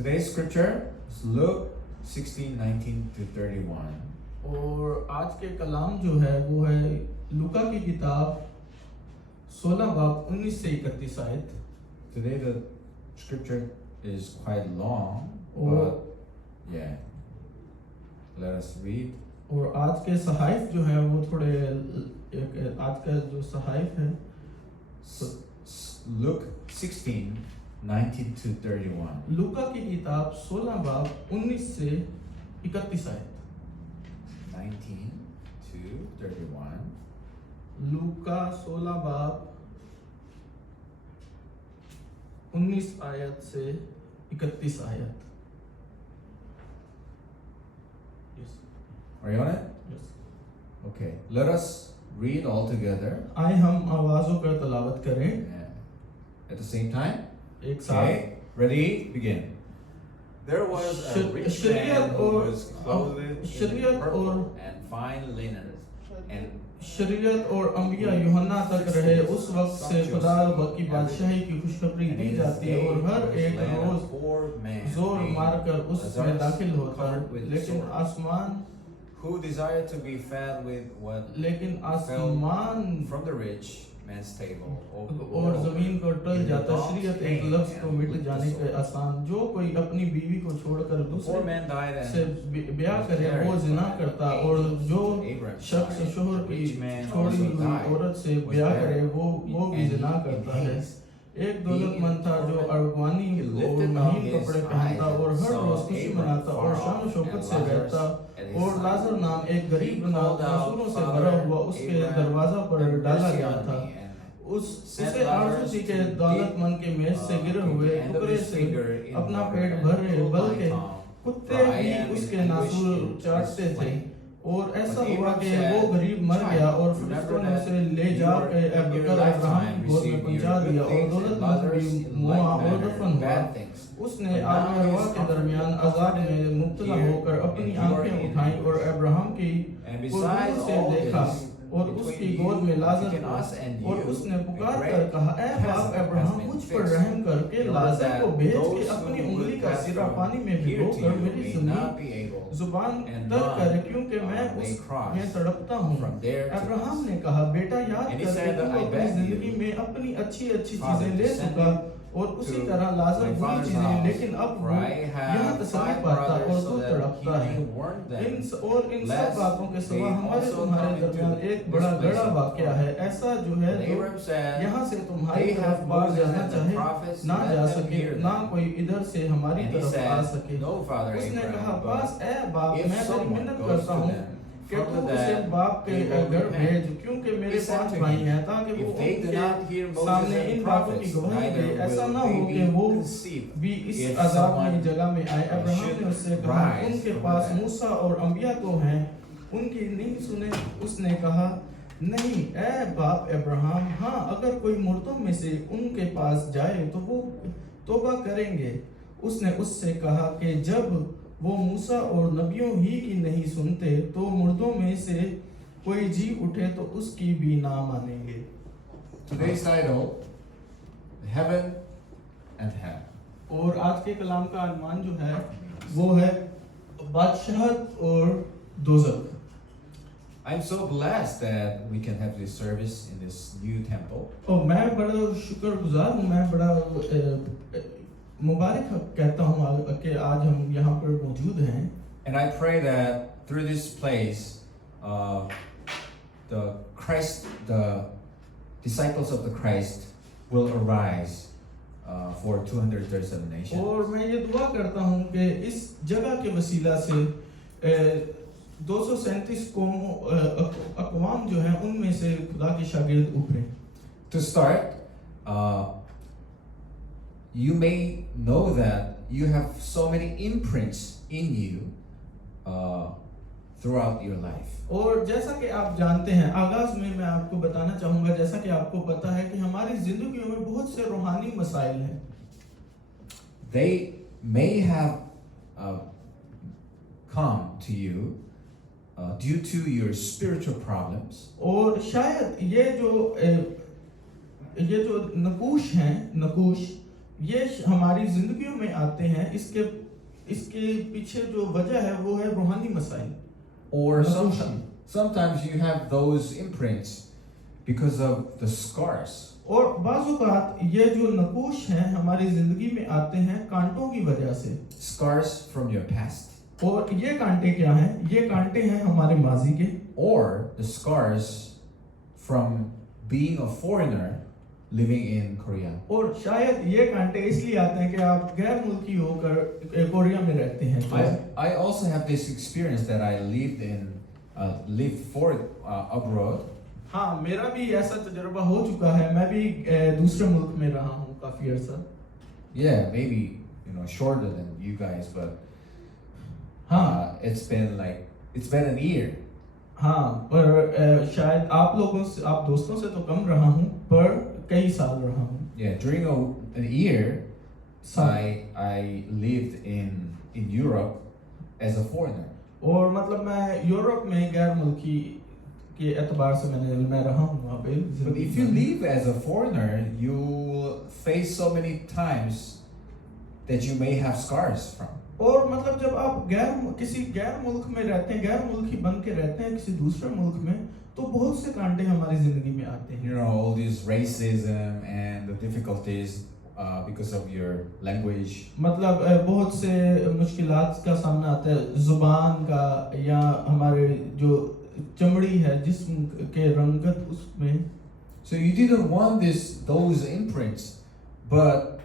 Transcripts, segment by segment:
Today's scripture is Luke 16:19 to 31. और आज के कलाम जो है वो है लूका की किताब 16 बाब 19 से 31 आयत। Today the scripture is quite long, और but yeah, let us read. और आज के सहाइफ जो है वो थोड़े आज का जो सहाइफ है Luke 16:19 to 31. लूका की किताब 16 बाब 19 से 31 आयत। 19 to 31. लूका 16 बाब 19 आयत से 31 आयत। Yes. Are you on it? Yes. Okay. Let us read all together. आए हम आवाजों कर तलावत करें At the same time. एक साथ। Okay. Ready? Begin. There was a rich man who was clothed in purple and fine linen, and शरीयत और अंबिया यूहन्ना तक रहे उस वक्त से खुदा की बादशाही की खुशखबरी दी जाती है और हर एक रोज जोर मारकर उसमें दाखिल होता है। लेकिन आसमान from the rich man's table. और जमीन को टल जाता। शरीयत एक लफ्ज को मिट जाने के आसान। जो कोई अपनी बीवी को छोड़कर दूसरे से ब्याह करे वो जिना करता, और जो शख्स शोहर की छोड़ी हुई औरत से ब्याह करे वो भी जिना करता है। एक दौलतमंद था जो अरगवानी और महीन कपड़े पहनता और हर रोज खुशी मनाता और शान शौकत से रहता, और लाजर नाम एक गरीब नासूरों से भरा हुआ उसके दरवाजा पर डाला गया था। उसे आरज़ू थी कि दौलतमंद के मेज से गिरे हुए टुकड़े से अपना पेट भरे, बल्कि कुत्ते भी उसके नासूर चाटते थे। और ऐसा हुआ कि वो गरीब मर गया और फरिश्तों ने उसे ले जाकर अब्राहम की गोद में पहुंचा दिया, और दौलतमंद भी मुआ और दफन हुआ। उसने आलम अरवाह के दरमियान अजाब में मुब्तला होकर अपनी आंखें उठाई और अब्राहम की दूर से देखा और उसकी गोद में लाजर था, और उसने पुकार कर कहा, ऐ बाप अब्राहम, मुझ पर रहम करके लाजर को भेज के अपनी उंगली का सिरा पानी में भिगोकर मेरी जुबान तर कर, क्योंकि मैं उसमें तड़पता हूँ। अब्राहम ने कहा, बेटा याद कर कि तू अपनी जिंदगी में अपनी अच्छी चीजें ले चुका और उसी तरह लाजर बुरी चीजें, लेकिन अब वो यहाँ तसल्ली पाता और तू तड़पता है। इन सब बातों के सिवा हमारे तुम्हारे दरमियान एक बड़ा गड़ा वाकया है, ऐसा जो है जो यहाँ से तुम्हारी तरफ बाहर जाना चाहे ना जा सके, ना कोई इधर से हमारी तरफ आ सके। उसने कहा, पास ऐ बाप, मैं तेरी मिन्नत करता हूँ कि तू उसे बाप के घर भेज, क्योंकि मेरे 5 भाई हैं, ताकि वो उनके सामने इन बातों की गवाही दे, ऐसा ना हो कि वो भी इस अजाब की जगह में आए। अब्राहम ने उससे कहा, उनके पास मूसा और अंबिया तो हैं, उनकी नहीं सुने? उसने कहा, नहीं ऐ बाप अब्राहम, हाँ अगर कोई मुर्दों में से उनके पास जाए तो वो तौबा करेंगे। उसने उससे कहा कि जब वो मूसा और नबियों ही की नहीं सुनते तो मुर्दों में से कोई जी उठे तो उसकी भी ना मानेंगे। Today's title, Heaven and Hell. और आज के कलाम का अनुमान जो है वो है बादशाहत और दोज़ख। I'm so blessed that we can have this service in this new temple. और मैं बड़ा शुक्रगुजार हूँ, मैं बड़ा मुबारक कहता हूँ कि आज हम यहाँ पर मौजूद हैं। And I pray that through this place, the disciples of the Christ will arise for 237 nations. और मैं ये दुआ करता हूँ कि इस जगह के वसीला से 237 अक़वाम जो हैं उनमें से खुदा के शागिर्द उभरें। To start, you may know that you have so many imprints in you throughout your life. और जैसा कि आप जानते हैं, आगाज में मैं आपको बताना चाहूँगा, जैसा कि आपको पता है कि हमारी जिंदगियों में बहुत से रूहानी मसाइल हैं। They may have come to you due to your spiritual problems. और शायद ये जो नकूश हैं, ये हमारी जिंदगियों में आते हैं, इसके पीछे जो वजह है वो है रूहानी मसाइल। Or sometimes you have those imprints because of the scars. और बाज़-औक़ात ये जो नकूश हैं हमारी जिंदगी में आते हैं कांटों की वजह से। Scars from your past. और ये कांटे क्या हैं? ये कांटे हैं हमारे माजी के। Or the scars from being a foreigner living in Korea. और शायद ये कांटे इसलिए आते हैं कि आप गैर मुल्की होकर कोरिया में रहते हैं। I also have this experience that I lived for abroad. हाँ, मेरा भी ऐसा तजुर्बा हो चुका है। मैं भी दूसरे मुल्क में रहा हूँ काफी अर्सा। Yeah, maybe shorter than you guys, but it's been an year. हाँ, पर शायद आप दोस्तों से तो कम रहा हूँ, पर कई साल रहा हूँ। Yeah, during a year, I lived in Europe as a foreigner. और मतलब मैं यूरोप में गैर मुल्की के एतबार से मैं रहा हूँ वहाँ पे। But if you live as a foreigner, you face so many times that you may have scars from. और मतलब जब आप किसी गैर मुल्क में रहते हैं, गैर मुल्की बन के रहते हैं किसी दूसरे मुल्क में, तो बहुत से कांटे हमारी जिंदगी में आते हैं। All this racism and the difficulties because of your language. मतलब बहुत से मुश्किलात का सामना आता है, जुबान का या हमारे जो चमड़ी है जिस्म के रंगत उसमें। So you didn't want those imprints, but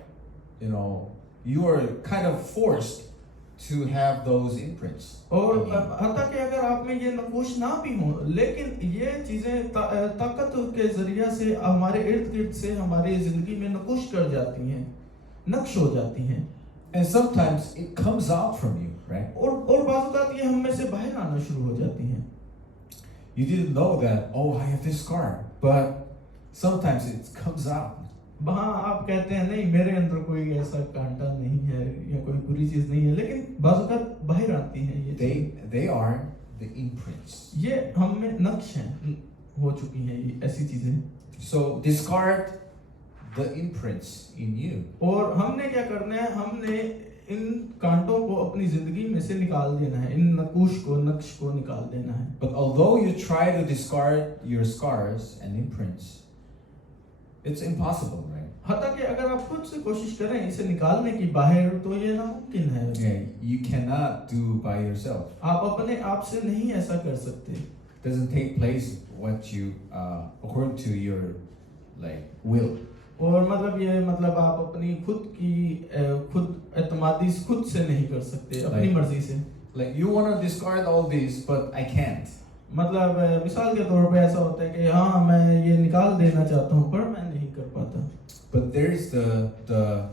you are kind of forced to have those imprints. और हत्ता कि अगर आप में ये नकूश ना भी हो, लेकिन ये चीजें ताकत के जरिया से हमारे इर्द गिर्द से हमारे जिंदगी में नकूश कर जाती हैं, नक्श हो जाती हैं। And sometimes it comes out from you, right? और बाज़ औक़ात ये हम में से बाहर आना शुरू हो जाती हैं। You didn't know that, oh, I have this scar, but sometimes it comes out. वहाँ आप कहते हैं नहीं, मेरे अंदर कोई ऐसा कांटा नहीं है या कोई बुरी चीज नहीं है, लेकिन बाज़ औक़ात बाहर आती हैं ये। They are the imprints. ये हम में नक्श हैं, हो चुकी हैं ये ऐसी चीजें। So discard the imprints in you. और हमने क्या करना है? हमने इन कांटों को अपनी जिंदगी में से निकाल देना है, इन नक्श को निकाल देना है। But although you try to discard your scars and imprints, it's impossible, right? हत्ता कि अगर आप खुद से कोशिश करें इसे निकालने की बाहर, तो ये नामुमकिन है। Yeah, you cannot do by yourself. आप अपने आप से नहीं ऐसा कर सकते। It doesn't take place what you according to your will. और मतलब आप अपनी खुद एतमादी खुद से नहीं कर सकते, अपनी मर्जी से। Like you want to discard all these, but I can't. मतलब मिसाल के तौर पे ऐसा होता है कि हाँ मैं ये निकाल देना चाहता हूँ, पर मैं नहीं कर पाता। But there is the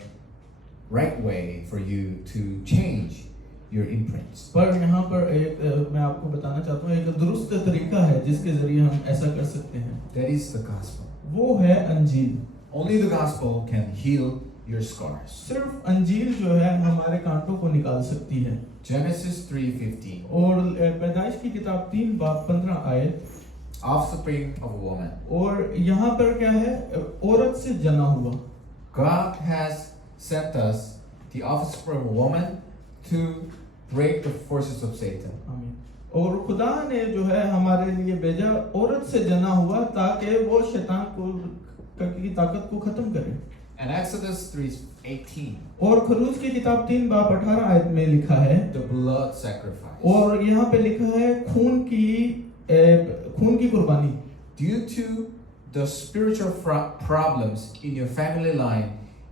right way for you to change your imprints. पर यहाँ पर मैं आपको बताना चाहता हूँ एक दुरुस्त तरीका है जिसके जरिए हम ऐसा कर सकते हैं। That is the gospel. वो है अंजील। Only the gospel can heal your scars. सिर्फ अंजील जो है हमारे कांटों को निकाल सकती है। Genesis 3:15. और पैदाइश की किताब 3:15 आयत। Offspring of a woman. और यहाँ पर क्या है? औरत से जना हुआ। God has sent us the offspring of a woman to break the forces of Satan. आमीन। और खुदा ने जो है हमारे लिए भेजा औरत से जना हुआ ताकि वो शैतान की ताकत को खत्म करे। And Exodus 3:18. और खरूज की किताब 3:18 आयत में लिखा है the blood sacrifice. और यहाँ पे लिखा है खून की कुर्बानी। Due to the spiritual problems in your family line,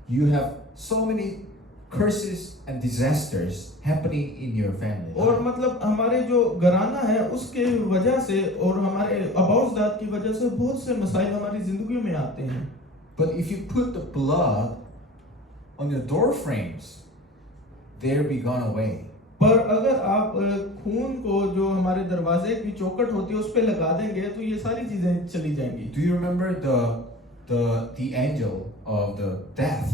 you have so many curses and disasters happening in your family. और मतलब हमारे जो घराना है उसके वजह से और हमारे अबाउजात की वजह से बहुत से मसाइल हमारी जिंदगी में आते हैं। But if you put the blood on your door frames, they'll be gone away. पर अगर आप खून को जो हमारे दरवाजे की चौखट होती है उस पे लगा देंगे तो ये सारी चीजें चली जाएंगी। Do you remember the angel of the death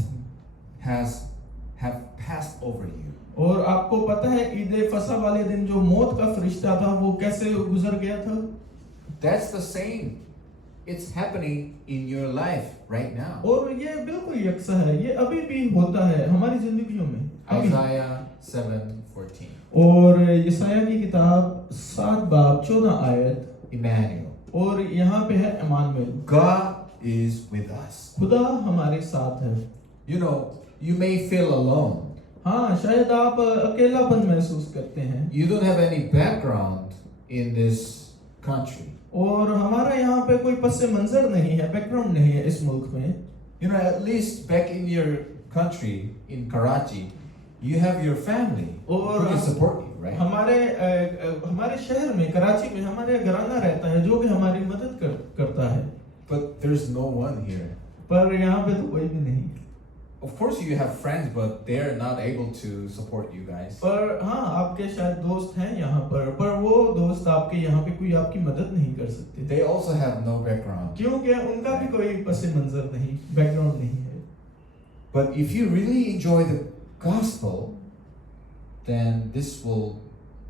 have passed over you? और आपको पता है ईद फसह वाले दिन जो मौत का फरिश्ता था वो कैसे गुजर गया था? That's the same it's happening in your life right now. और ये बिल्कुल यकसा है, ये अभी भी होता है हमारी जिंदगियों में अभी। Isaiah 7:14. और यशायाह की किताब 7 बाब 14 आयत, Emmanuel. और यहाँ पे है Emmanuel, God is with us. खुदा हमारे साथ है। You know, you may feel alone. हाँ, शायद आप अकेलापन महसूस करते हैं। You don't have any background in this country. और हमारा यहाँ पे कोई पस्से मंजर नहीं है, बैकग्राउंड नहीं है इस मुल्क में। You know, at least back in your country, in Karachi, you have your family who और can support you, right? हमारे शहर में, कराची में हमारे घराना रहता है जो कि हमारी मदद करता है। But there's no one here. पर यहाँ पे तो कोई भी नहीं। Of course you have friends, but they're not able to support you guys. पर हाँ, आपके शायद दोस्त हैं यहाँ पर वो दोस्त आपके यहाँ पे कोई आपकी मदद नहीं कर सकते। They also have no background. क्योंकि उनका भी कोई पस मंजर नहीं, बैकग्राउंड नहीं है। But if you really enjoy the gospel, then this will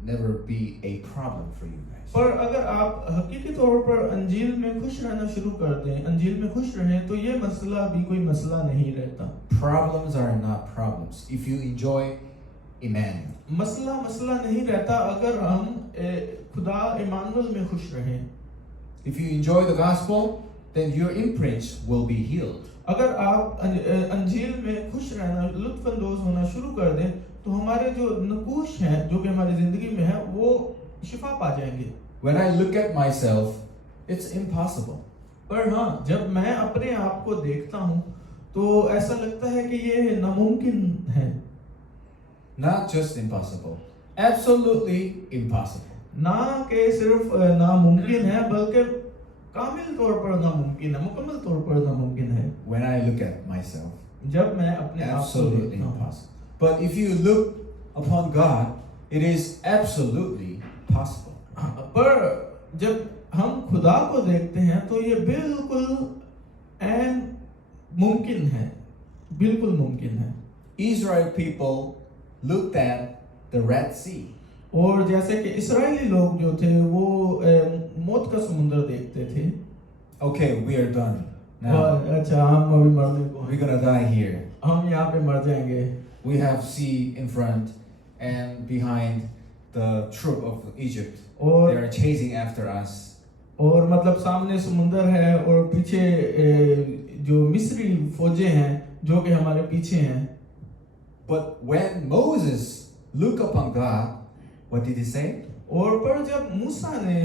never be a problem for you guys. पर अगर आप हकीकी तौर पर अंजील में खुश रहना शुरू कर दें, अंजील में खुश रहें, तो ये मसला भी कोई मसला नहीं रहता। Problems are not problems if you enjoy Emmanuel. मसला नहीं रहता अगर हम खुदा इमानुएल में खुश रहें। If you enjoy the gospel, then your imprints will be healed. अगर आप अंजील में खुश रहना, लुत्फअंदोज होना शुरू कर दें, तो हमारे जो नकूश हैं जो कि हमारी जिंदगी में है वो शिफा पा जाएंगे। When I look at myself, it's impossible. पर हाँ, जब मैं अपने आप को देखता हूँ तो ऐसा लगता है कि ये नामुमकिन है। Not just impossible, absolutely impossible. ना कि सिर्फ नामुमकिन है, बल्कि कामिल तौर पर नामुमकिन है, मुकम्मल तौर पर नामुमकिन है। When I look at myself, जब मैं अपने आप को absolutely देखता हूँ। impossible. But if you look upon God, it is absolutely possible. पर जब हम खुदा को देखते हैं तो ये बिल्कुल ऐन मुमकिन है, बिल्कुल मुमकिन है। Israel people looked at the Red Sea. और जैसे कि इस्राएली लोग जो थे वो मौत का समुंदर देखते थे। Okay, we are done now. अच्छा, हम अभी मरने को We're gonna die here. हम यहाँ पे मर जाएंगे। We have sea in front and behind the troop of Egypt. और They are chasing after us. और मतलब सामने समुंदर है और पीछे जो मिस्री फौजें हैं जो कि हमारे पीछे हैं। But when Moses looked upon God, what did he say? और पर जब मूसा ने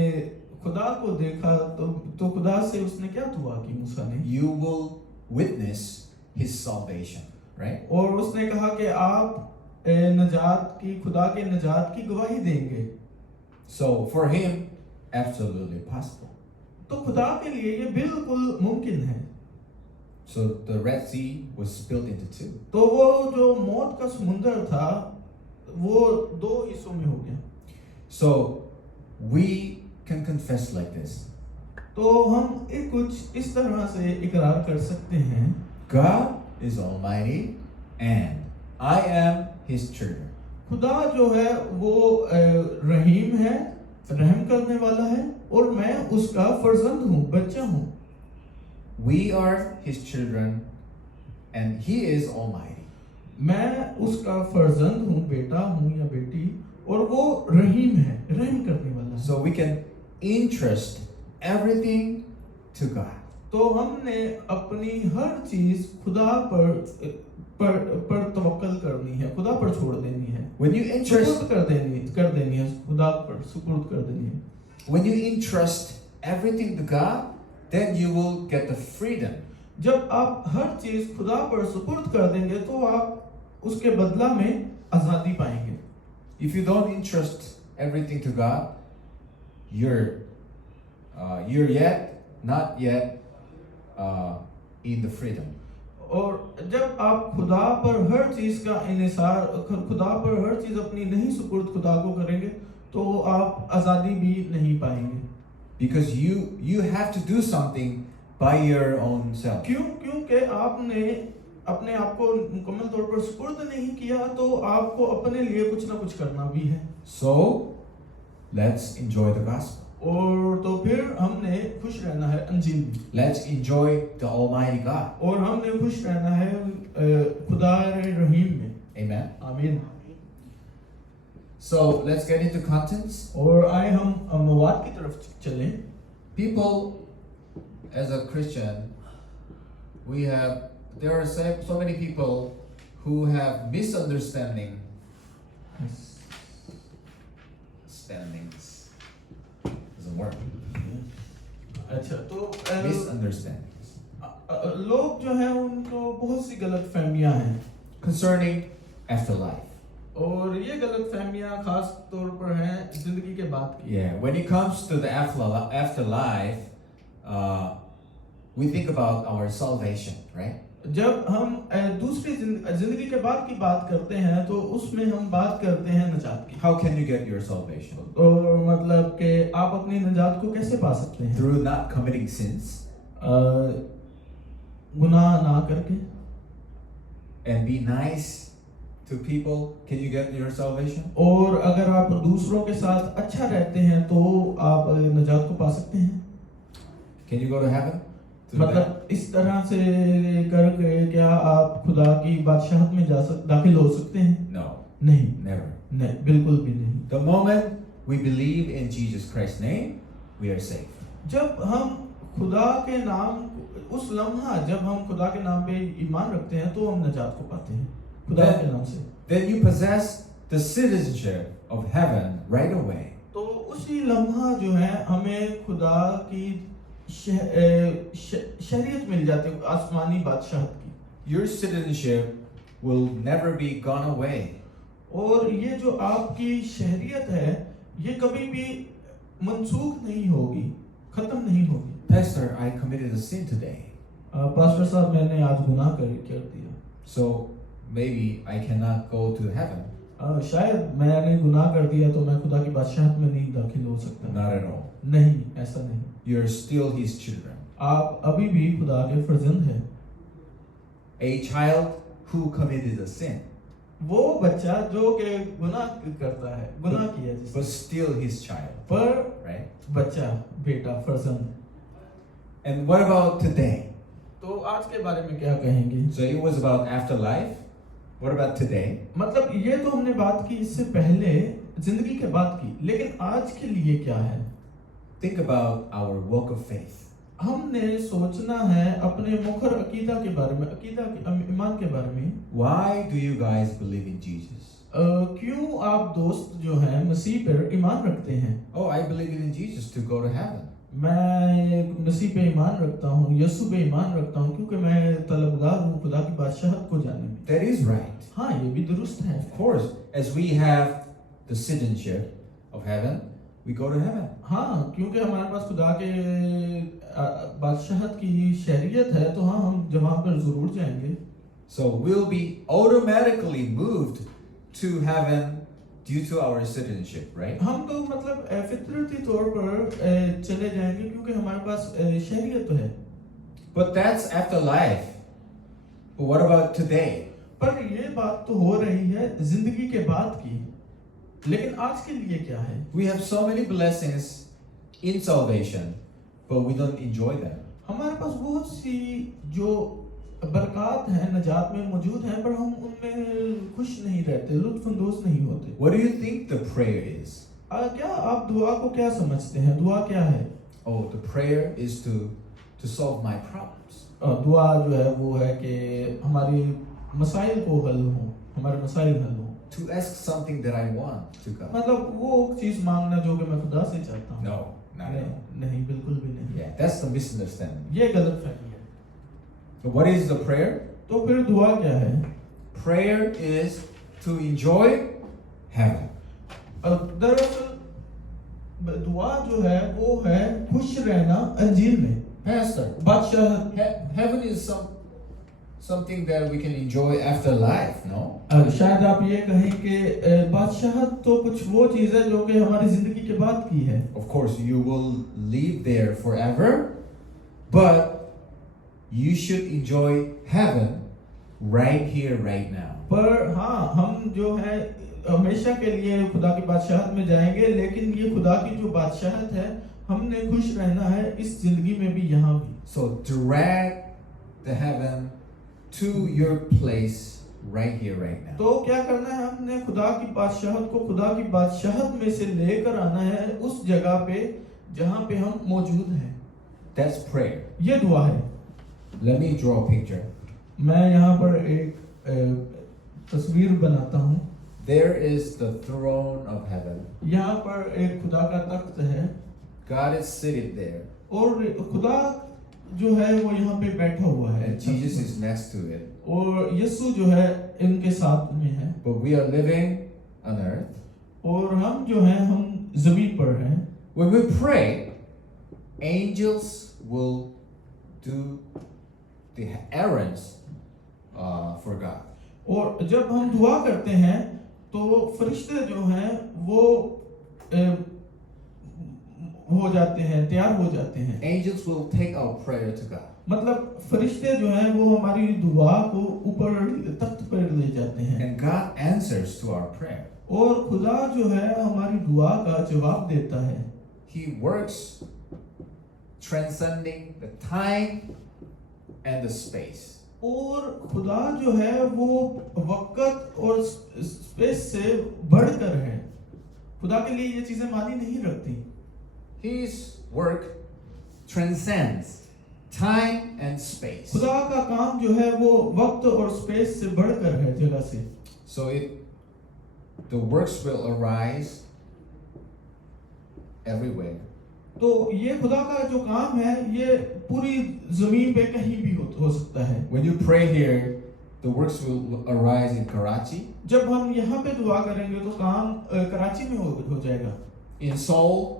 खुदा को देखा तो खुदा से उसने क्या दुआ की मूसा ने? You will witness his salvation, right? और उसने कहा कि आप नजात की, खुदा के नजात की गवाही देंगे। So for him, absolutely possible. तो खुदा के लिए ये बिल्कुल मुमकिन है। So the Red Sea was split into two. तो वो जो मौत का समुंदर था वो दो हिस्सों में हो गया। So we can confess like this. तो हम कुछ इस तरह से इकरार कर सकते हैं, God is almighty and I am his children. खुदा जो है वो रहीम है, रहम करने वाला है, और मैं उसका फर्जंद हूँ, बच्चा हूँ। We are his children and he is almighty. मैं उसका फर्जंद हूँ, बेटा हूँ या बेटी, और वो रहीम है, रहम करने वाला है। So we can entrust everything to God. तो हमने अपनी हर चीज खुदा पर तवक्कल करनी है, खुदा पर छोड़ देनी है। When you entrust, सुपुर्द कर देनी है, खुदा पर सुपुर्द कर देनी है। when you entrust everything to God, then you will get the freedom. जब आप हर चीज खुदा पर सुपुर्द कर देंगे तो आप उसके बदला में आजादी पाएंगे। If you don't entrust everything to God, you're not yet in the freedom. और जब आप खुदा पर हर चीज का इन्हिसार, खुदा पर हर चीज अपनी नहीं सुपुर्द खुदा को करेंगे तो आप आजादी भी नहीं पाएंगे। Because you have to do something by your own self. क्योंकि आपने अपने आप को मुकम्मल तौर पर सुपुर्द नहीं किया तो आपको अपने लिए कुछ ना कुछ करना भी है। So let's enjoy the gospel. और तो फिर हमने खुश रहना है अंजील में, Let's enjoy the Almighty God. और हमने खुश रहना है खुदा रहीम में। Amen. आमीन। So let's get into contents. और आए हम मवाद की तरफ चलें। People, as a Christian, there are so many people who have misunderstandings. Doesn't work. अच्छा, तो Misunderstandings लोग जो हैं उनको बहुत सी गलत फहमियाँ हैं concerning afterlife. और ये गलत फहमियाँ खास तौर पर हैं जिंदगी के बाद की। Yeah, when it comes to the afterlife, we think about our salvation, right? जब हम दूसरी जिंदगी के बाद की बात करते हैं तो उसमें हम बात करते हैं नजात की। How can you get your salvation? और मतलब कि आप अपनी नजात को कैसे पा सकते हैं? Through not committing sins गुनाह ना करके and be nice to people. Can you get your salvation? और अगर आप दूसरों के साथ अच्छा रहते हैं तो आप नजात को पा सकते हैं। Can you go to heaven? मतलब इस तरह से करके क्या आप खुदा की बादशाहत में दाखिल हो सकते हैं? No. नहीं, Never. नहीं, बिल्कुल भी नहीं। The moment we believe in Jesus Christ's name, we are saved. जब हम खुदा के नाम, उस लम्हा जब हम खुदा के नाम पे ईमान रखते हैं तो हम नजात को पाते हैं खुदा के नाम से। Then you possess the citizenship of heaven right away. तो उसी लम्हा जो है हमें खुदा की शरीयत मिल जाती है, आसमानी बादशाहत की। Your citizenship will never be gone away. और ये जो आपकी शहरियत है ये कभी भी मनसूख नहीं होगी, खत्म नहीं होगी। Pastor, I committed a sin today. Pastor साहब मैंने आज गुनाह कर दिया। So maybe I cannot go to heaven. शायद मैंने गुनाह कर दिया तो मैं खुदा की बादशाहत में नहीं दाखिल हो सकता। Not at all. नहीं, ऐसा नहीं। You're still his children. आप अभी भी खुदा के फर्जंद हैं। A child who committed a sin. वो बच्चा जो के गुनाह करता है, गुनाह किया जिसने, but still his child. पर Right? बच्चा, बेटा, फर्जंद। And what about today? तो आज के बारे में क्या कहेंगे? So it was about afterlife. What about today? मतलब ये तो हमने बात की इससे पहले जिंदगी के बाद की, लेकिन आज के लिए क्या है? Think about our walk of faith. हमने सोचना है अपने मुखर अकीदा के बारे में, अकीदा के ईमान के बारे में। Why do you guys believe in Jesus? क्यों आप दोस्त जो हैं मसीह पर ईमान रखते हैं? Oh, I believe in Jesus to go to heaven. मैं मसीह पे ईमान रखता हूँ, यीशु पे ईमान रखता हूँ क्योंकि मैं तलबगार हूँ खुदा की बादशाहत को जानने में। That is right. हाँ, ये भी दुरुस्त है। Of course, as we have the citizenship of heaven, we go to heaven. हाँ, क्योंकि हमारे पास खुदा के बादशाहत की शहरियत है तो हाँ हम वहाँ पर जरूर जाएंगे। So we'll be automatically moved to heaven due to our citizenship, right? हम तो मतलब फितरती तौर पर चले जाएंगे क्योंकि हमारे पास शहरियत तो है। But that's afterlife. But what about today? पर ये बात तो हो रही है जिंदगी के बाद की, लेकिन आज के लिए क्या है? We have so many blessings in salvation, but we don't enjoy them. हमारे पास बहुत सी जो बरकत हैं नजात में मौजूद हैं, पर हम उनमें खुश नहीं रहते, लुत्फानंदोज नहीं होते। What do you think the prayer is? क्या आप दुआ को क्या समझते हैं? दुआ क्या है? Oh, the prayer is to solve my problems. दुआ जो है वो है कि हमारी मसाइल को हल हो, हमारे मसाइल हल हो। To ask something that I want to God. मतलब वो चीज मांगना जो कि मैं खुदा से चाहता हूँ। No, not at all. नहीं, बिल्कुल भी नहीं। Yeah, that's the misunderstanding. ये गलतफहमी है। But what is the prayer? तो फिर दुआ क्या है? Prayer is to enjoy heaven. दरअसल दुआ जो है वो है खुश रहना अंजील में। Pastor, बादशाह heaven is something that we can enjoy after life, no? शायद आप ये कहें कि बादशाहत तो कुछ वो चीज है जो कि हमारी जिंदगी के बाद की है। Of course, you will live there forever, but you should enjoy heaven right here, right now. पर हाँ, हम जो है हमेशा के लिए खुदा की बादशाहत में जाएंगे, लेकिन ये खुदा की जो बादशाहत है हमने खुश रहना है इस जिंदगी में भी, यहाँ भी। So drag the heaven to your place right here, right now. तो क्या करना है, हमने खुदा की बादशाहत को खुदा की बादशाहत में से लेकर आना है उस जगह पे जहाँ पे हम मौजूद हैं। That's prayer. ये दुआ है। Let me draw a picture. मैं यहाँ पर एक तस्वीर बनाता हूँ। There is the throne of heaven. यहाँ पर एक खुदा का तख्त है God is seated there, और खुदा जो है वो यहाँ पे बैठा हुआ है and Jesus is next to it. और यीशु जो है इनके साथ में है। But we are living on earth. और हम जो हैं हम जमीन पर हैं। When we pray, angels will do the errands for God. और जब हम दुआ करते हैं तो फरिश्ते जो हैं वो हो जाते हैं, तैयार हो जाते हैं। Angels will take our prayer to God. मतलब फरिश्ते जो हैं वो हमारी दुआ को ऊपर तख्त पर ले जाते हैं And God answers to our prayer. और खुदा जो है हमारी दुआ का जवाब देता है। He works transcending the time and the space. और खुदा जो है वो वक्त और स्पेस से बढ़कर है। खुदा के लिए ये चीजें मानी नहीं रखती। His work transcends time and space. खुदा का काम जो है वो वक्त और स्पेस से बढ़कर है, जगह से। So the works will arise everywhere. तो ये खुदा का जो काम है ये पूरी जमीन पे कहीं भी हो सकता है। When you pray here, the works will arise in Karachi, जब हम यहाँ पे दुआ करेंगे तो काम कराची में हो जाएगा, in Seoul,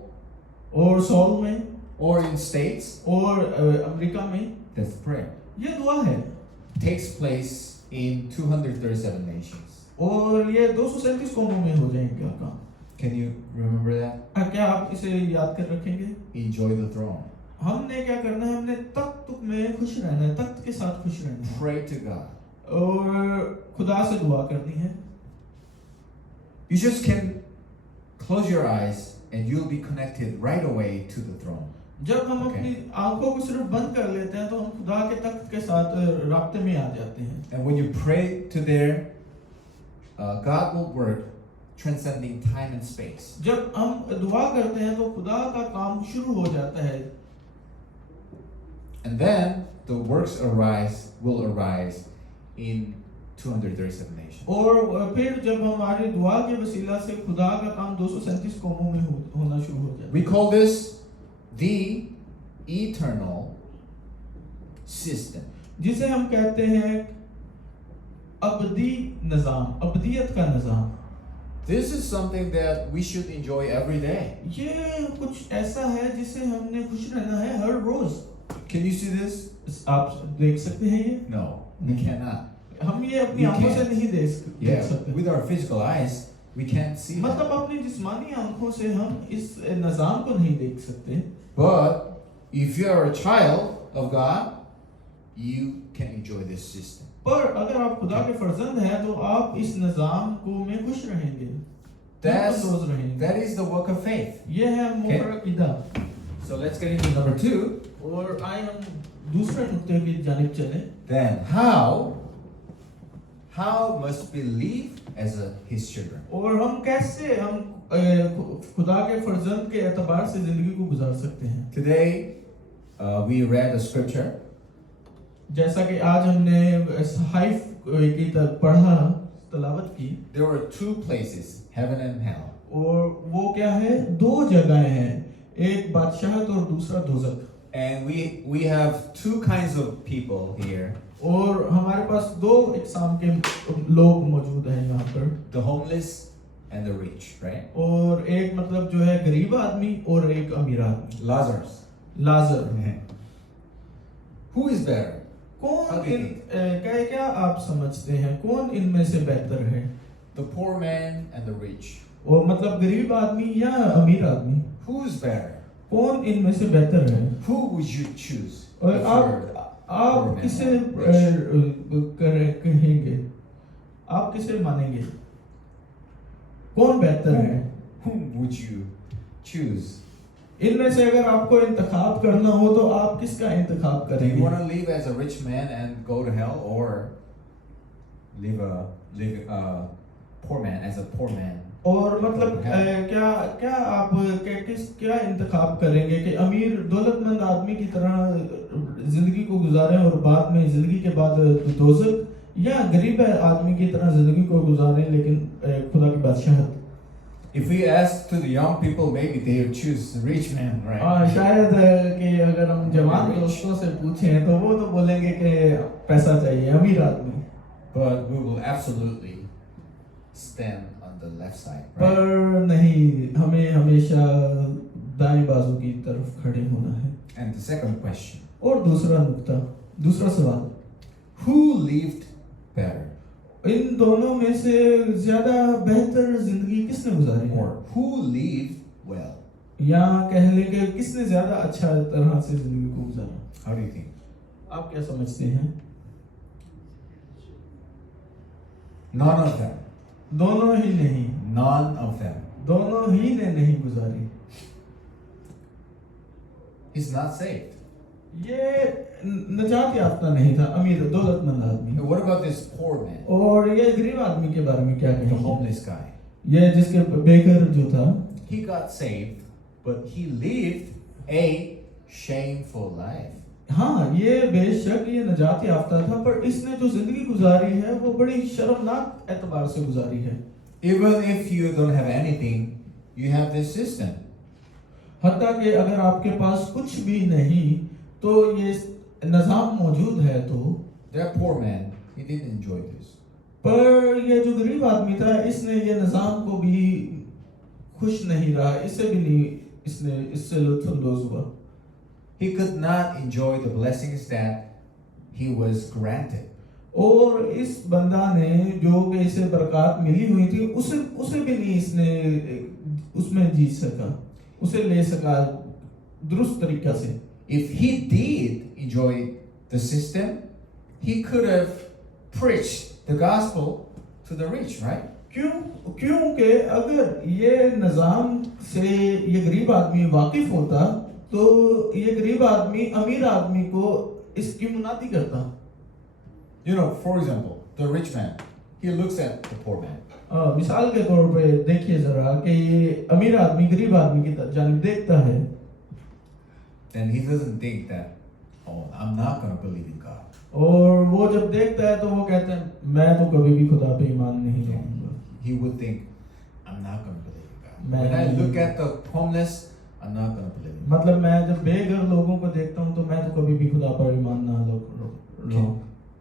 और सौल में, or in states. और अमेरिका में। That's prayer. ये दुआ है। Takes place in 237 nations. और ये 237 कौमों में हो जाएगा काम। Can you remember that? क्या आप इसे याद कर रखेंगे? Enjoy the throne. हमने क्या करना है, हमने तख्त में खुश रहना है, तख्त के साथ खुश रहना है Pray to God. और खुदा से दुआ करनी है। You just can close your eyes and you'll be connected right away to the throne. जब हम Okay. अपनी आंखों को सिर्फ बंद कर लेते हैं तो हम खुदा के तख्त के साथ राब्ते में आ जाते हैं। And when you pray to there, God will work transcending time and space. जब हम दुआ करते हैं तो खुदा का काम शुरू हो जाता है। And then the works will arise in 237 nations. और फिर जब हमारी दुआ के वसीला से खुदा का काम 237 कौमों में होना शुरू हो जाता है। We call this the eternal system. जिसे हम कहते हैं अबदी निज़ाम, अबदियत का निज़ाम। This is something that we should enjoy every day. ये कुछ ऐसा है जिसे हमने खुश रहना है हर रोज। Can you see this? आप देख सकते हैं ये? No, we cannot. हम ये अपनी We आंखों से can't. नहीं देख सकते। With our physical eyes, we can't see that. मतलब अपनी जिस्मानी आंखों से हम इस निज़ाम को नहीं देख सकते। But if you are a child of God, you can enjoy this system. पर अगर आप खुदा के फर्जंद हैं तो आप इस निज़ाम को में खुश रहेंगे, रोज रहेंगे। That is the work of faith. ये है मोहर अकीदा। So let's get into number 2. और आए हम दूसरे नुक्ते की जानिब चलें। Then how must we live as His children? और हम कैसे हम खुदा के फर्जंद के एतबार से जिंदगी को गुजार सकते हैं। Today we read a scripture. जैसा कि आज हमने हाइफ की पढ़ा, तलावत की। There were 2 places, heaven and hell. और वो क्या है, 2 जगहें हैं, एक बादशाहत और दूसरा दोज़ख। And we have 2 kinds of people here. और हमारे पास 2 इकसाम के लोग मौजूद हैं यहाँ पर। The homeless and the rich, right? और एक मतलब जो है गरीब आदमी और एक अमीर आदमी। Lazarus. Lazarus. Who is better? कौन क्या आप समझते हैं कौन इनमें से बेहतर है? The poor man and the rich. और मतलब गरीब आदमी या अमीर आदमी? Who is better? कौन इनमें से बेहतर है? Who would you choose? और आप किसे कहेंगे? आप किसे मानेंगे? कौन बेहतर है? Whom would you choose? इनमें से अगर आपको इंतखाब करना हो तो आप किसका इंतखाब Do you करेंगे? want to live as a rich man and go to hell, or live a poor man as a poor man? और मतलब क्या क्या आप क्या इंतखाब करेंगे कि अमीर दौलतमंद आदमी की तरह जिंदगी को गुजारें और बाद में जिंदगी के बाद दोज़ख, या गरीब आदमी की तरह जिंदगी को गुजारें लेकिन खुदा की बादशाहत? If we ask to the young people, maybe they would choose rich man, right? शायद कि अगर हम जवान दोस्तों से पूछें तो वो तो बोलेंगे कि पैसा चाहिए, अमीर आदमी। But we will absolutely stand on the left side, right? पर नहीं, हमें हमेशा दाएं बाजू की तरफ खड़े होना है। And the second question, और दूसरा सवाल, who lived better, इन दोनों में से ज्यादा बेहतर जिंदगी किसने गुजारी है? or who lived well? या कह लें कि किसने ज्यादा अच्छा तरह से जिंदगी को गुजारा? How do you think? आप क्या समझते हैं? None of them. दोनों ही नहीं, None of them. दोनों ही ने नहीं गुजारी। He's not saved. ये नजात याफ्ता नहीं था, अमीर दौलतमंद आदमी। And what about this poor man, और ये गरीब आदमी के बारे में क्या the कहेंगे? homeless guy? ये जिसके बेघर जो था, He got saved, but he lived a shameful life. हाँ ये बेशक ये नजात याफ्ता था, पर इसने जो जिंदगी गुजारी है वो बड़ी शर्मनाक एतबार से गुजारी है। Even if you don't have anything, you have this system. हत्ता कि अगर आपके पास कुछ भी नहीं तो ये निजाम मौजूद है तो। That poor man, he didn't enjoy this. पर ये जो गरीब आदमी था इसने ये निजाम को भी खुश नहीं रहा, इससे भी नहीं इससे लुत्फानंदोज हुआ। He could not enjoy the blessings that he was granted. और इस बंदा ने जो कि इसे बरकत मिली हुई थी उसे भी नहीं इसने उसमें जी सका, उसे ले सका दुरुस्त तरीका से। If he did enjoy the system, he could have preached the gospel to the rich, right? क्योंकि अगर ये निजाम से ये गरीब आदमी वाकिफ होता तो ये गरीब आदमी अमीर आदमी को इसकी मुनादी करता। You know, for example, the rich man, he looks at the poor man. मिसाल के तौर पे देखिए जरा कि ये अमीर आदमी गरीब आदमी की जानिब देखता है, Then he doesn't think that, oh, I'm not going to believe in God. और वो जब देखता है तो वो कहते हैं मैं तो कभी भी खुदा पे ईमान नहीं लाऊंगा। He would think, I'm not going to believe in God. When I look at the homeless, I'm not going to believe in God. मतलब मैं जब बेघर लोगों को देखता हूँ तो मैं तो कभी भी खुदा पर ईमान ना लाऊं।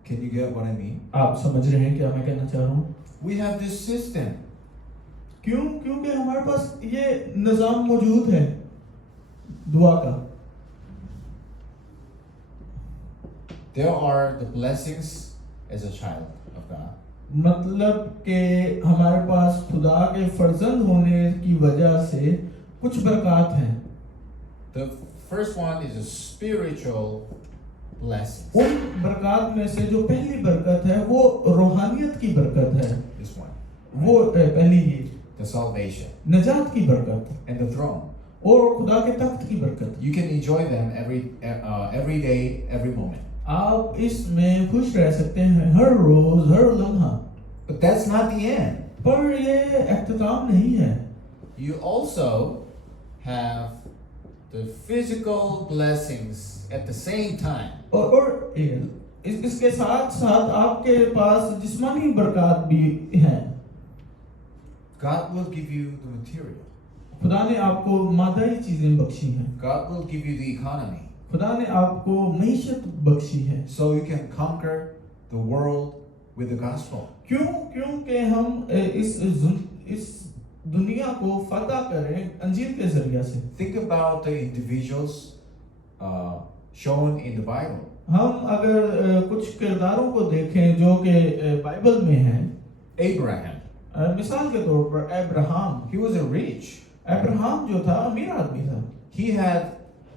Can you get what I mean? आप समझ रहे हैं क्या मैं कहना चाह रहा हूँ? We have this system. क्योंकि हमारे पास ये निजाम मौजूद है दुआ का। There are the blessings as a child of God. मतलब कि हमारे पास खुदा के फर्जंद होने की वजह से कुछ बरकत हैं। The first one is a spiritual blessing. उन बरकत में से जो पहली बरकत है वो रूहानियत की बरकत है। This one. वो पहली ही The salvation. नजात की बरकत And the throne. और खुदा के तख्त की बरकत। You can enjoy them every day, every moment. आप इसमें खुश रह सकते हैं हर रोज हर लम्हा। But that's not the end. पर ये इख्तिताम नहीं है। You also have the physical blessings at the same time. और इसके साथ साथ आपके पास जिस्मानी बरकत भी हैं। God will give you the material. खुदा ने आपको मादाई चीजें बख्शी हैं। God will give you the economy. खुदा ने आपको मईशत बख्शी है। So you can conquer the world with the gospel. क्योंकि हम इस दुनिया को फतह करें अंजील के जरिया से। Think about the individuals shown in the Bible. हम अगर कुछ किरदारों को देखें जो कि बाइबल में हैं। Abraham. मिसाल के तौर पर Abraham. He was a rich. Abraham जो था अमीर आदमी था। He had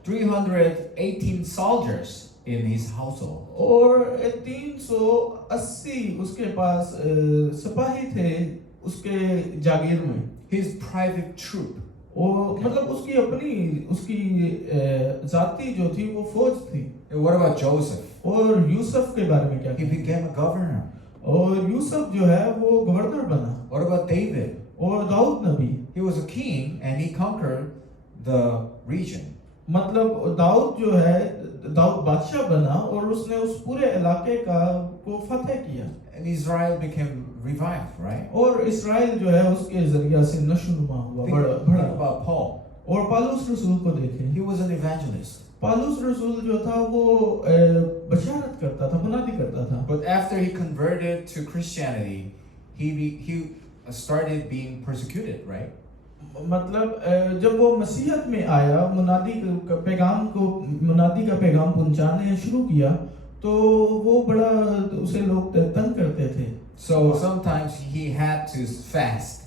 318 soldiers in his household. और 380 उसके पास सिपाही थे उसके जागीर में। His private troop. वो मतलब उसकी अपनी उसकी जाति जो थी वो फौज थी। And what about Joseph? और यूसुफ के बारे में क्या He कहते became a governor. हैं? और यूसुफ जो है वो गवर्नर बना। What about David? और दाऊद नबी, He was a king and he conquered the region. मतलब दाऊद जो है दाऊद बादशाह बना और उसने उस पूरे इलाके को फतह किया। And Israel became revived, right? और इस्राएल जो है उसके जरिया से नशोनुमा हुआ, Think बढ़ा। about Paul. और पालूस रसूल को देखें, He was an evangelist. Paulus रसूल जो था वो बशारत करता था, मुनादी करता था। But after he converted to Christianity, he started being persecuted, right? मतलब जब वो मसीहत में आया, मुनादी का पैगाम पहुंचाने शुरू किया, तो वो बड़ा उसे लोग तंग करते थे। So sometimes he had to fast,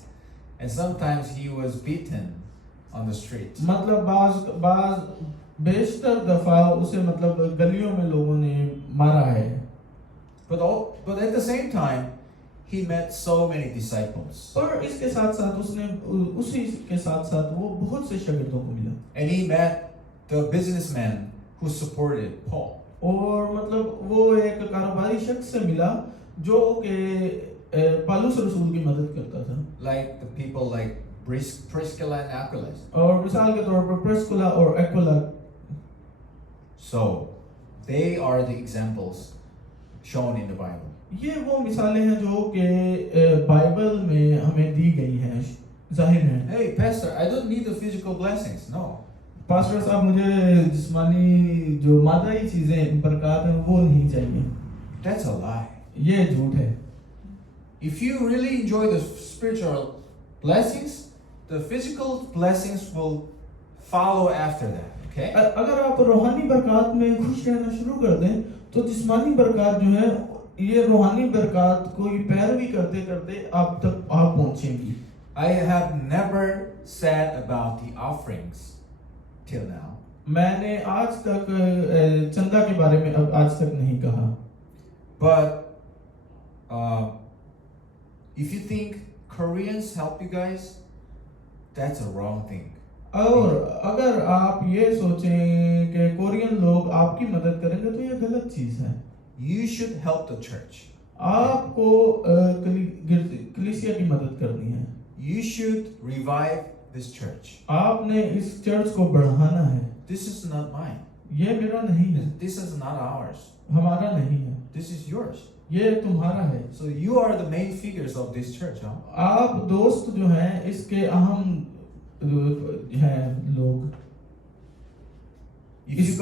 and sometimes he was beaten on the street. मतलब बेशतर दफा उसे मतलब गलियों में लोगों ने मारा है। But at the same time, he met so many disciples. पर इसके साथ साथ उसी के साथ साथ वो बहुत से शागिर्दों को मिला। And he met the businessman who supported Paul. और मतलब वो एक कारोबारी शख्स से मिला जो के पालूस रसूल की मदद करता था। Like the people like Priscilla and Aquila. और मिसाल के तौर पर प्रिस्किला और Aquila. So they are the examples shown in the Bible. ये वो मिसालें हैं जो कि बाइबल में हमें दी गई हैं, जाहिर है। Hey, Pastor, I don't need the physical blessings. No. Pastor साहब, मुझे जिस्मानी जो मादाई चीजें बरकत हैं वो नहीं चाहिए। That's a lie. ये झूठ है। If you really enjoy the spiritual blessings, the physical blessings will follow after that. Okay? अगर आप रूहानी बरकत में खुश रहना शुरू कर दें, तो जिस्मानी बरकत जो है, ये रूहानी बरकत कोई पैरवी करते करते आप तक आप पहुंचेंगी। I have never said about the offerings till now. मैंने आज तक चंदा के बारे में आज तक नहीं कहा। But if you think Koreans help you guys, that's a wrong thing. और अगर आप ये सोचें कि कोरियन लोग आपकी मदद करेंगे तो ये गलत चीज है। You should help the church. आपको कलीसिया की मदद करनी है। You should revive this church. आपने इस चर्च को बढ़ाना है। This is not mine. ये मेरा नहीं है। This is not ours. हमारा नहीं है। This is yours. ये तुम्हारा है। So you are the main figures of this church, huh? आप दोस्त जो हैं इसके अहम हैं लोग, इस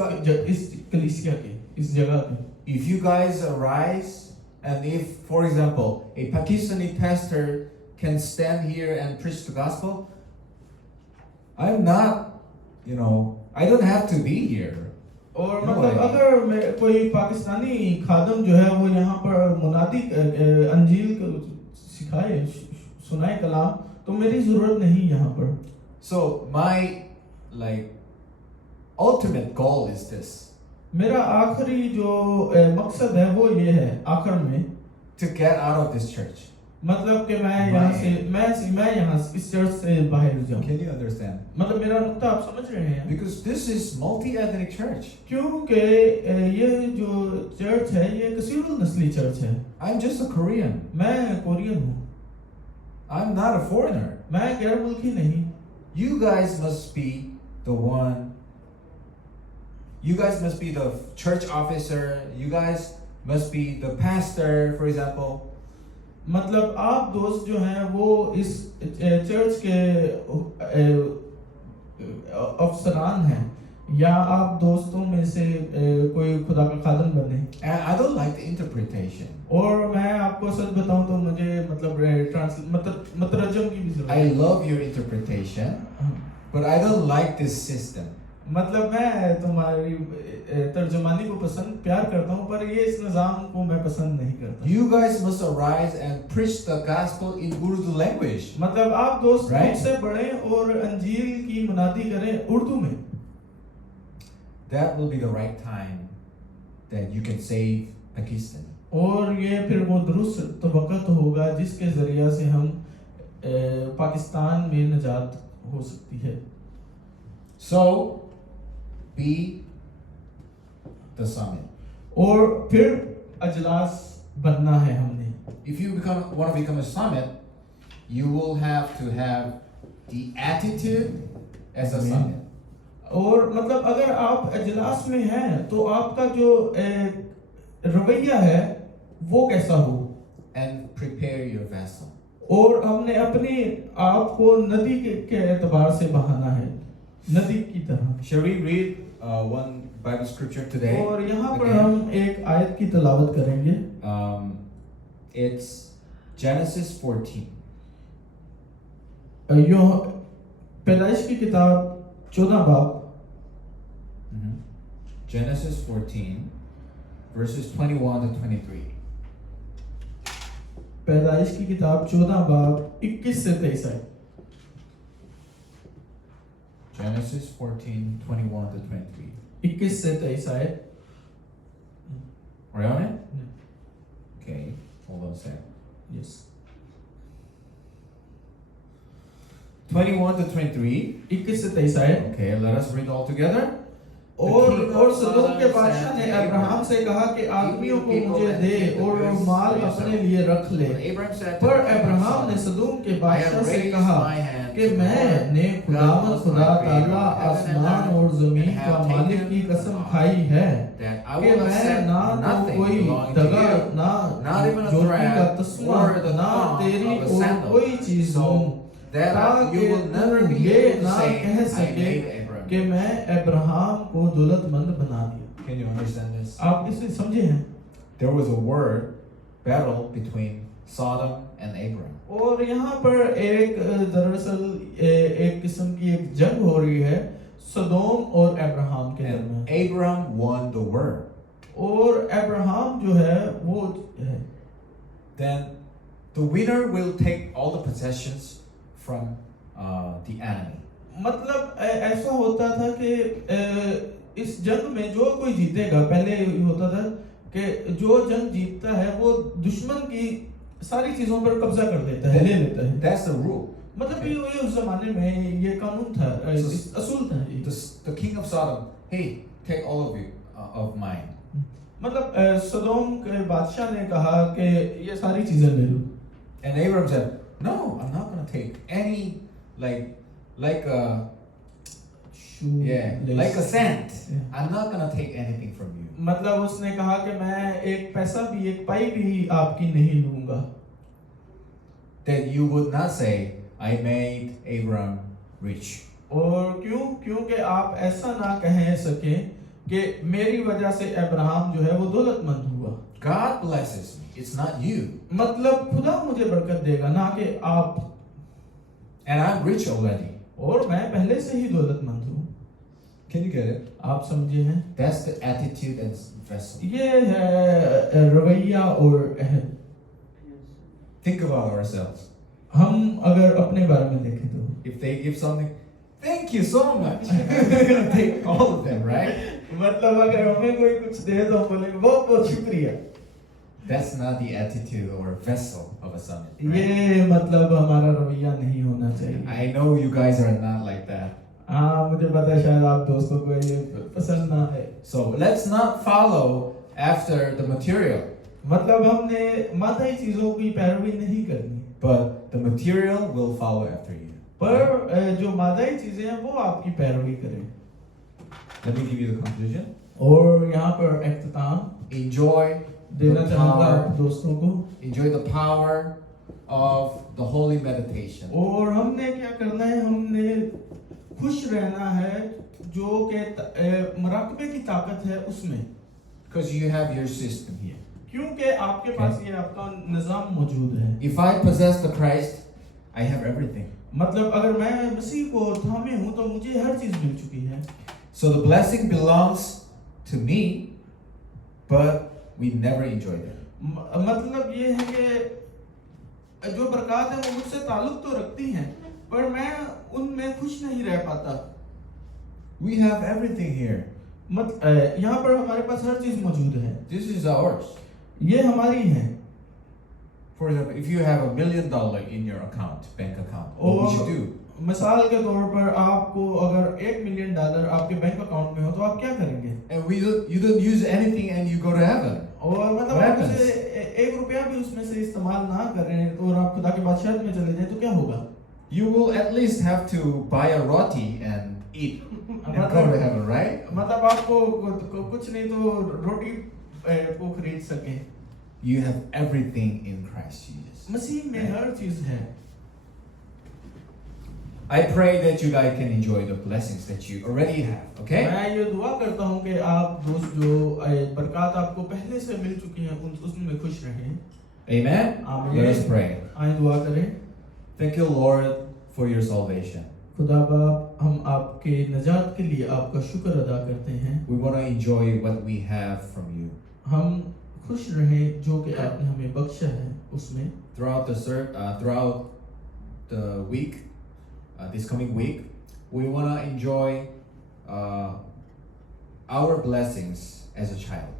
कलीसिया के, इस जगह के। If you guys arise, and if, for example, a Pakistani pastor can stand here and preach the gospel, I'm not, I don't have to be here. और मतलब अगर कोई पाकिस्तानी खादम जो है वो यहाँ पर मुनादी अंजील सिखाए, सुनाए कलाम, तो मेरी जरूरत नहीं यहाँ पर। So my ultimate goal is this. मेरा आखिरी जो मकसद है वो ये है आखिर में, to get out of this church. मतलब कि मैं यहाँ से मैं यहाँ इस चर्च से बाहर जाऊँ। Can you understand? मतलब मेरा नुक्ता आप समझ रहे हैं? Because this is multi-ethnic church. क्योंकि ये जो चर्च है ये कसीरुल नस्ली चर्च है। I'm just a Korean. मैं कोरियन हूँ। I'm not a foreigner. मैं गैर मुल्की नहीं। You guys must be the one. You guys must be the church officer. You guys must be the pastor, for example. मतलब आप दोस्त जो हैं वो इस चर्च के अफसरान हैं, या आप दोस्तों में से कोई खुदा का खादम बने। And I don't like the interpretation. और मैं आपको सच बताऊं तो मुझे मतलब मतरजम की भी जरूरत है। I love your interpretation, but I don't like this system. मतलब मैं तुम्हारी तर्जुमानी को प्यार करता हूँ, पर ये इस निज़ाम को मैं पसंद नहीं करता। You guys must arise and preach the gospel in Urdu language. मतलब आप दोस्त मुझसे बढ़ें और अंजील की मुनादी करें उर्दू में। That will be the right time that you can save Pakistan. और ये फिर वो दुरुस्त वक्त होगा जिसके जरिया से हम पाकिस्तान में निजात हो सकती है। So, be the summit. और फिर अजलास बनना है हमने। If you want to become a summit, you will have to have the attitude as a summit. और मतलब अगर आप अजलास में हैं तो आपका जो रवैया है वो कैसा हो, and prepare your vessel. और हमने अपने आप को नदी के एतबार से बहाना है, नदी की तरह। Shall we read one Bible scripture today? और यहाँ पर Again? हम एक आयत की तिलावत करेंगे। It's Genesis 14. पैदाइश की किताब 14 बाब, Genesis 14 verses 21 to 23. पैदाइश की किताब 14 बाब 21 से 23 है। Genesis 14, 21 to 23. 21 से 23 है। Are you on it? Okay, hold on a second. Yes. 21 to 23. 21 से 23 है। Okay, let us read all together. और सदोम के बादशाह ने अब्राहम से कहा कि आदमियों को मुझे दे और माल अपने लिए रख ले। पर अब्राहम ने सदोम के बादशाह से कहा कि मैंने खुदा ताला आसमान और जमीन का मालिक की कसम खाई है कि मैं ना तो कोई दगा ना जोती का तस्मा ना तेरी और कोई चीज दूं, ताकि तू ये ना कह सके कि मैं अब्राहम को दौलतमंद बना दिया। Can you understand this? आप इसे समझे हैं? There was a word battle between Sodom and Abraham. और यहाँ पर एक दरअसल एक किस्म की एक जंग हो रही है सदोम और अब्राहम के दरमियान। Abraham won the word. और अब्राहम जो है वो है। Then the winner will take all the possessions from the enemy. मतलब ऐसा होता था कि इस जंग में जो कोई जीतेगा, पहले होता था कि जो जंग जीतता है वो दुश्मन की सारी चीजों पर कब्जा कर लेता है, ले लेता है। That's the rule. मतलब ये उस जमाने में ये कानून था, असूल था। The king of Sodom, hey, take all of you of mine. मतलब सदोम के बादशाह ने कहा कि ये सारी चीजें ले लो। And Abraham said, no, I'm not going to take any like a cent. I'm not going to take anything from you. मतलब उसने कहा कि मैं एक पैसा भी, एक पाई भी आपकी नहीं लूंगा। That you would not say, I made Abraham rich. और क्योंकि आप ऐसा ना कह सके कि मेरी वजह से अब्राहम जो है वो दौलतमंद हुआ। God blesses me. It's not you. मतलब खुदा मुझे बरकत देगा, ना कि आप। And I'm rich already. और मैं पहले से ही दौलतमंद हूँ। Can you get it? आप समझे हैं? That's the attitude and vessel. ये है रवैया और अहद। Think about ourselves. हम अगर अपने बारे में देखें तो if they give something, thank you so much. We're gonna take all of them, right? मतलब अगर हमें कोई कुछ दे तो बोलेंगे बहुत बहुत शुक्रिया। That's not the attitude or vessel of a summit. Right? ये मतलब हमारा रवैया नहीं होना चाहिए। I know you guys are not like that. हाँ मुझे पता है शायद आप दोस्तों को ये पसंद ना है। So let's not follow after the material. मतलब हमने माताई चीजों की पैरवी नहीं करनी। But the material will follow after you. पर जो मादाई चीजें हैं वो आपकी पैरवी करें। Let me give you the conclusion. और यहाँ पर इख्तिताम Enjoy देना the चाहूँगा power. आप दोस्तों को। Enjoy the power of the holy meditation. और हमने क्या करना है, हमने खुश रहना है जो के मुराकबे की ताकत है उसमें। Because you have your system here. क्योंकि आपके पास ये आपका निज़ाम मौजूद है। If I possess the Christ, I have everything. मतलब अगर मैं मसीह को थामे हूँ तो मुझे हर चीज मिल चुकी है। So the blessing belongs to me, but we never enjoy it. मतलब ये है कि जो बरकत है वो मुझसे ताल्लुक तो रखती हैं, पर मैं उनमें खुश नहीं रह पाता। We have everything here. यहाँ पर हमारे पास हर चीज मौजूद है। This is ours. ये हमारी है। For example, if you have $1 million in your account, bank account, what would you do? मिसाल के तौर पर आपको अगर $1 मिलियन आपके बैंक अकाउंट में हो तो आप क्या करेंगे? And you don't use anything and you go to heaven. और मतलब What आप happens? उसे ₹1 भी उसमें से इस्तेमाल ना करें तो और आप खुदा के बादशाहत में चले जाएं तो क्या होगा? You will at least have to buy a roti and eat and go to heaven, right? मतलब आपको कुछ नहीं तो रोटी को खरीद सकें। You have everything in Christ Jesus. मसीह में हर चीज है। I pray that you guys can enjoy the blessings that you already have, okay? मैं ये दुआ करता हूँ कि आप दोस्त जो बरकत आपको पहले से मिल चुकी हैं उसमें खुश रहें। Amen? आमीन। Let us pray. आइए दुआ करें। Thank you, Lord, for your salvation. खुदा बाप हम आपके नजात के लिए आपका शुक्र अदा करते हैं। We want to enjoy what we have from you. हम खुश रहें जो कि आपने हमें बख्शा है उसमें। Throughout the week, this coming week, we want to enjoy our blessings as a child.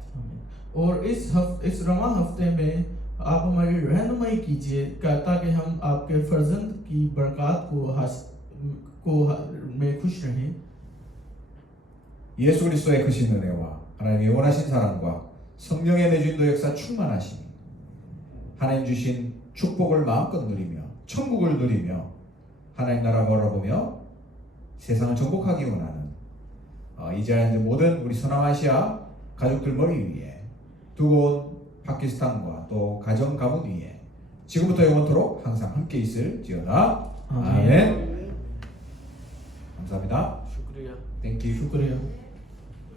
और इस रमा हफ्ते में आप हमारी रहनुमाई कीजिए ताकि हम आपके फर्जंद की बरकत में खुश रहें। 예수 그리스도의 크신 은혜와 하나님의 원하신 사랑과 성령의 내주인도 역사 충만하심이 하나님 주신 축복을 마음껏 누리며 천국을 누리며 하나님 나라 걸어보며 세상을 정복하기 원하는 이 자리에 있는 모든 우리 서남아시아 가족들 머리 위에 두고 온 파키스탄과 또 가정 가문 위에 지금부터 영원토록 항상 함께 있을지어다. 아멘. 감사합니다. शुक्रिया। Thank you. शुक्रिया।